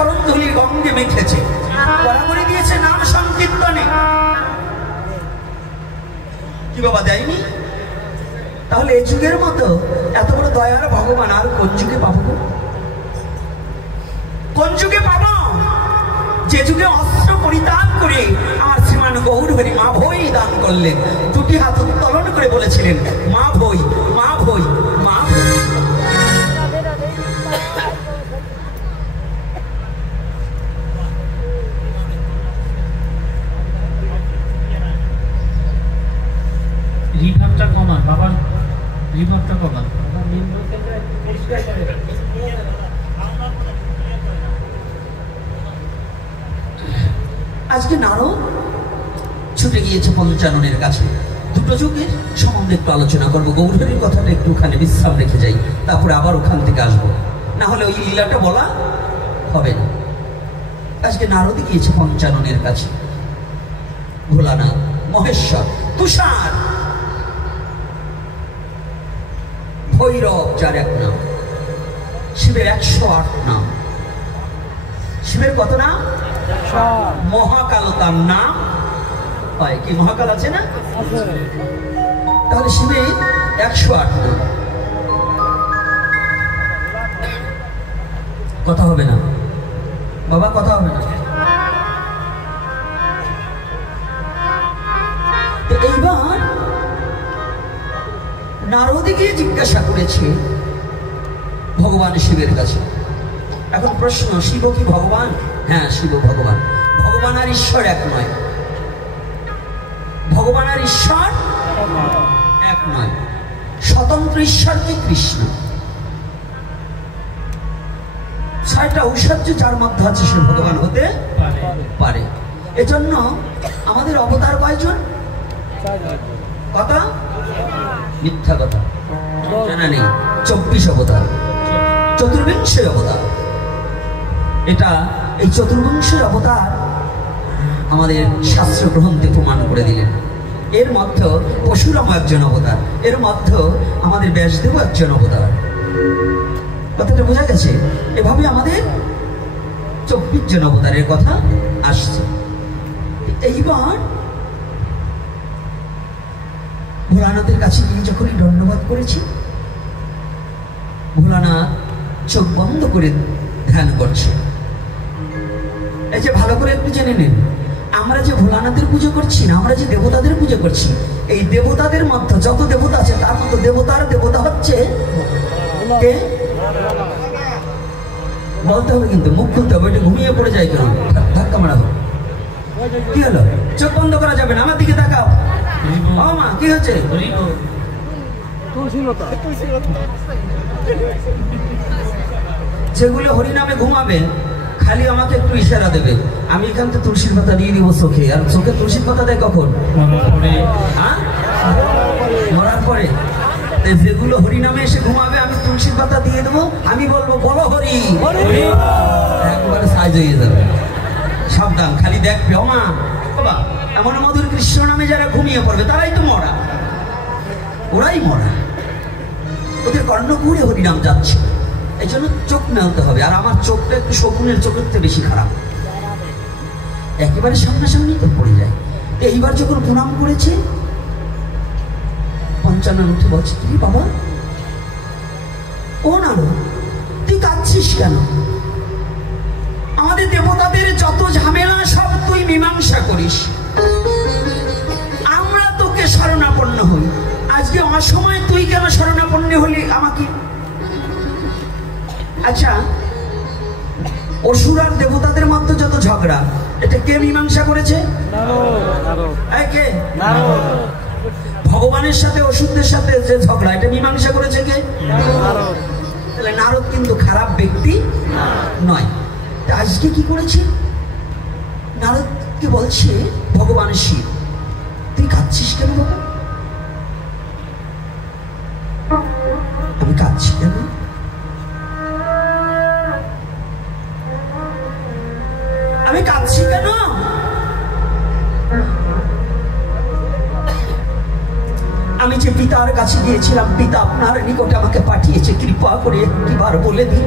চরণ ধুলি গঙ্গে মেখেছে, বরাবরই দিয়েছে নাম সংকীর্তনে। কি বাবা দেয়নি? তাহলে এই যুগের মতো এত বড় দয়ার ভগবান আর কোন যুগে পাবো? কোন যুগে পাবো? যে যুগে অস্ত্র পরিত্যাগ করে আমার শ্রীমান গৌর হরি মা ভৈ দান করলেন, দুটি হাত উত্তোলন করে বলেছিলেন মা ভৈ, মা ভৈ, মা ভৈ। রিভাবটা কমান বাবা, রিভাবটা কমান। আজকে নারদ ছুটে গিয়েছে পঞ্চাননের কাছে। দুটো যুগের সম্বন্ধে একটু আলোচনা করবো, গৌরহরির কথাটা একটুখানি বিশ্রাম রেখে যাই, তারপরে আবার ওখান থেকে আসবো, না হলে ওই লীলাটা বলা হবে না। আজকে নারদ গিয়েছে পঞ্চাননের কাছে। ভোলানাথ, মহেশ্বর, তুষার, ভৈরব যার এক নাম, শিবের 108 নাম। শিবের কত নাম? মহাকাল তার নাম হয়। কি মহাকাল আছে না? তাহলে শিবের 108 নাম। কথা হবে না বাবা, কথা হবে না। এইবার নারদকে জিজ্ঞাসা করেছে ভগবান শিবের কাছে। এখন প্রশ্ন, শিব কি ভগবান? হ্যাঁ, শিব ভগবান। ভগবান আর ঈশ্বর এক নয়। ভগবান আর ঈশ্বর এক নয়। স্বতন্ত্র ঈশ্বর কি কৃষ্ণ। 6টা ঐশ্বর্য যার মধ্যে আছে সে ভগবান হতে পারে। এজন্য আমাদের অবতার কয়জন? কথা মিথ্যা কথা, জানা নেই। 24 অবতার, চতুর্বিংশ অবতার। এটা এই চতুর্বিংশ অবতার আমাদের শাস্ত্র গ্রন্থে প্রমাণ করে দিলেন। এর মধ্যে পশুরাম একজন অবতার, এর মধ্যে আমাদের ব্যাসদেব একজন অবতার। কথাটা বোঝা গেছে? এভাবে আমাদের 24 জন অবতারের কথা আসছে। এইবার ভোলানাথের কাছে গিয়ে যখনই দণ্ডবাদ করেছি, ভোলানাথ চোখ বন্ধ করে ধ্যান করছে। এই যে ভালো করে একটু জেনে নিন, আমরা যে ভোলানাথের পুজো করছি না, আমরা যে দেবতাদের পুজো করছি, এই দেবতাদের মধ্যে যত দেবতা আছে তার মধ্যে দেবতার দেবতা হচ্ছে কে? বলতে হবে, কিন্তু মুখ খুলতে হবে। এটা ঘুমিয়ে পড়ে যায় কেন? ধাক্কা মারা হবে। কি হলো? চোখ বন্ধ করা যাবে না। আমার দিকে তাকাও। ও মা, কি হচ্ছে? যেগুলো হরিনামে ঘুমাবে খালি আমাকে একটু ইশারা দেবে, আমি এখান থেকে তুলসীর পাতা দিয়ে দিব চোখে। আর চোখে তুলসীর পাতা দেয় কখন? মরার পরে। যেগুলো হরিনামে এসে ঘুমাবে আমি তুলসীর পাতা দিয়ে দেবো, আমি বলবো বলো হরি, একবারে সাইজ হয়ে যাবে। সাবধান, খালি দেখবে। ও মা বাবা, এমন মধুর কৃষ্ণ নামে যারা ঘুমিয়ে পড়বে তারাই তো মরা, ওরাই মরা। ওদের কর্ণপুরে হরিনাম যাচ্ছে, এই জন্য চোখ মেলতে হবে। আর আমার চোখটা একটু শকুনের চোখের থেকে বেশি খারাপ, একেবারে সামনাসামনি তো পড়ে যায়। এইবার যখন প্রণাম করেছে, পঞ্চানন উঠে বলছে, কি বাবা, ও না তুই কাঁদছিস কেন? আমাদের দেবতাদের যত ঝামেলা সব তুই মীমাংসা করিস, আমরা তোকে শরণাপন্ন হই। আজকে অসময় তুই কেন শরণাপন্ন হলি আমাকে? আচ্ছা, অসুর আর দেবতাদের মধ্যে যত ঝগড়া, এটা কে মীমাংসা করেছে? কে? ভগবানের সাথে অসুরদের সাথে যে ঝগড়া, এটা মীমাংসা করেছে কে? তাহলে নারদ কিন্তু খারাপ ব্যক্তি নয়। আজকে কি করেছে? নারদকে বলছে ভগবান শিব, তুই কাঁদছিস কেন বাবা? আমি কাঁদছি কেন? আমি কাঁদছি কেন? আমি যে পিতার কাছে গিয়েছিলাম, পিতা আপনার নিকটে আমাকে পাঠিয়েছে, কৃপা করে একটিবার বলে দিন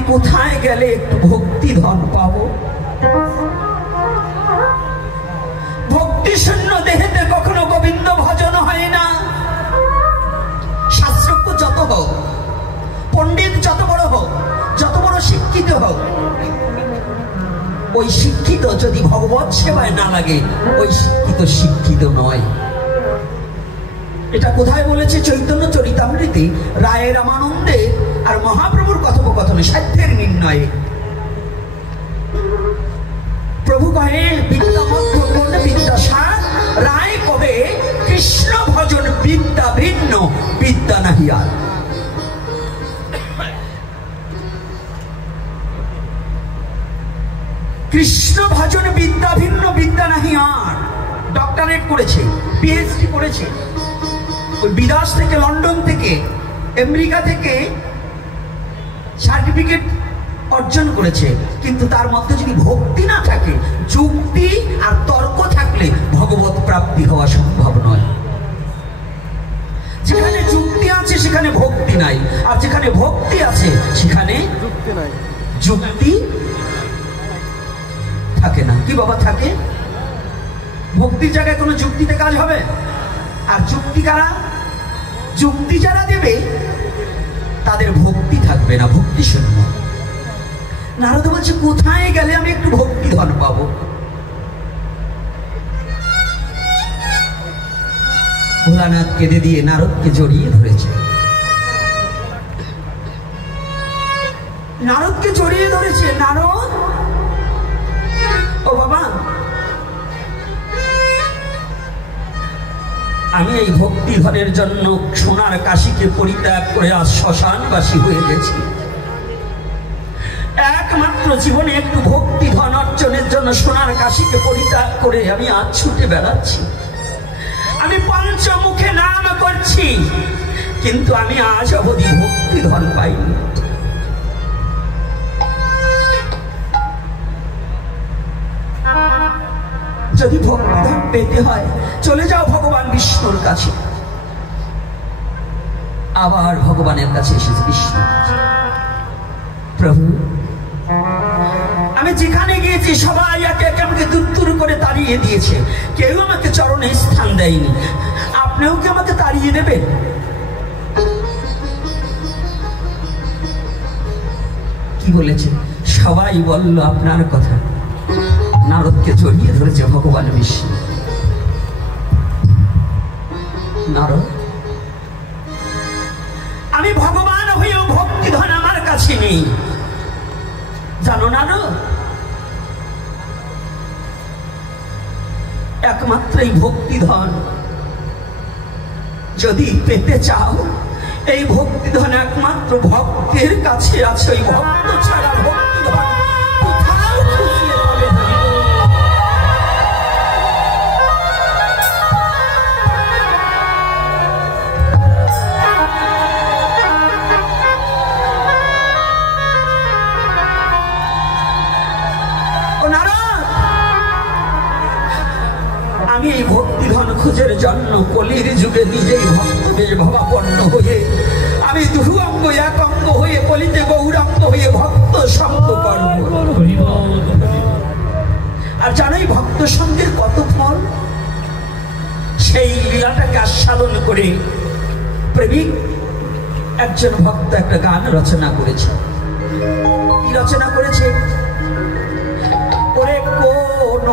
আমি কোথায় গেলে একটু ভক্তি ধন পাবো? ভক্তি শূন্য দেহেতে কখনো গোবিন্দ ভজন হয় না। শাস্ত্রজ্ঞ যত হোক, পণ্ডিত যত বড় হোক, যত বড় শিক্ষিত হোক, ওই শিক্ষিত যদি ভগবত সেবায় না লাগে, ওই শিক্ষিত শিক্ষিত নয়। এটা কোথায় বলেছে? চৈতন্য চরিতামৃতে রায়ের রামানন্দে আর মহাপ্রভুর কথোপকথনে সাধ্যের নির্ণয়ে। প্রভু কহে বিদ্যাসার, রায় কবে কৃষ্ণ ভজন বিদ্যা ভিন্ন, বিদ্যা নাহি আর। কৃষ্ণ ভজন বিদ্যা ভিন্ন, বিদ্যা নাহি আর। ডক্টরেট করেছে, পিএইচডি করেছে, ওই বিদেশ থেকে, লন্ডন থেকে, আমেরিকা থেকে সার্টিফিকেট অর্জন করেছে, কিন্তু তার মধ্যে যদি ভক্তি না থাকে, যুক্তি আর তর্ক থাকলে ভগবত প্রাপ্তি হওয়া সম্ভব নয়। যেখানে যুক্তি আছে সেখানে ভক্তি নাই, আর যেখানে ভক্তি আছে সেখানে যুক্তি থাকে না। কি বাবা থাকে? ভক্তির জায়গায় কোনো যুক্তিতে কাজ হবে? আর যুক্তি কারা? যুক্তি যারা দেবে তাদের ভক্তি থাকবে না, ভক্তি শূন্য। নারদ বলছে কোথায় গেলে আমি একটু ভক্তি ধন পাবো? ভোলানাথ কেঁদে দিয়ে নারদকে জড়িয়ে ধরেছে। নারদকে জড়িয়ে ধরেছে। নারদ, ও বাবা, আমি এই ভক্তি ধনের জন্য সোনার কাশিকে পরিত্যাগ করে আজ শ্মশানবাসী হয়ে গেছি। একমাত্র জীবনে একটু ভক্তি ধন অর্জনের জন্য সোনার কাশিকে পরিত্যাগ করে আমি আজ ছুটে বেড়াচ্ছি। আমি পঞ্চমুখে নাম করছি, কিন্তু আমি আজ অবধি ভক্তি ধন পাইনি। যদি ভক্তিধন পেতে হয়, চলে যাও ভগবান বিষ্ণুর কাছে। আবার ভগবানের কাছে এসেছে বিষ্ণু। প্রভু, আমি যেখানে গিয়েছি সবাই একে একে আমাকে দূর দূর করে তাড়িয়ে দিয়েছে, কেউ আমাকে চরণে স্থান দেয়নি, আপনিও কি আমাকে তাড়িয়ে দেবেন? কি বলেছে? সবাই বলল আপনার কথা। নারদকে জড়িয়ে ধরেছে ভগবান বিষ্ণু। নারদ, আমি ভগবান হয়েও ভক্তি ধন আমার কাছে নেই, জানো নারদ? একমাত্র এই ভক্তি ধন যদি পেতে চাও, এই ভক্তি ধন একমাত্র ভক্তের কাছে আছে। ওই ভক্ত ছাড়া ভক্তি ধন কোথাও খুঁজলে পাবে না। আমি এই ভক্তি ধন খুঁজের জন্য কলির যুগে নিজেই ভক্তদের ভাবাপন্ন হয়ে, আমি দুহু অঙ্গ এক অঙ্গ হয়ে, কলিতে গৌরাঙ্গ হয়ে ভক্ত সঙ্গ করব। আর জানোই ভক্ত সঙ্গের কত ফল? সেই লীলাটাকে আস্বাদন করে প্রেমিক একজন ভক্ত একটা গান রচনা করেছে। কি রচনা করেছে? ওরে কোন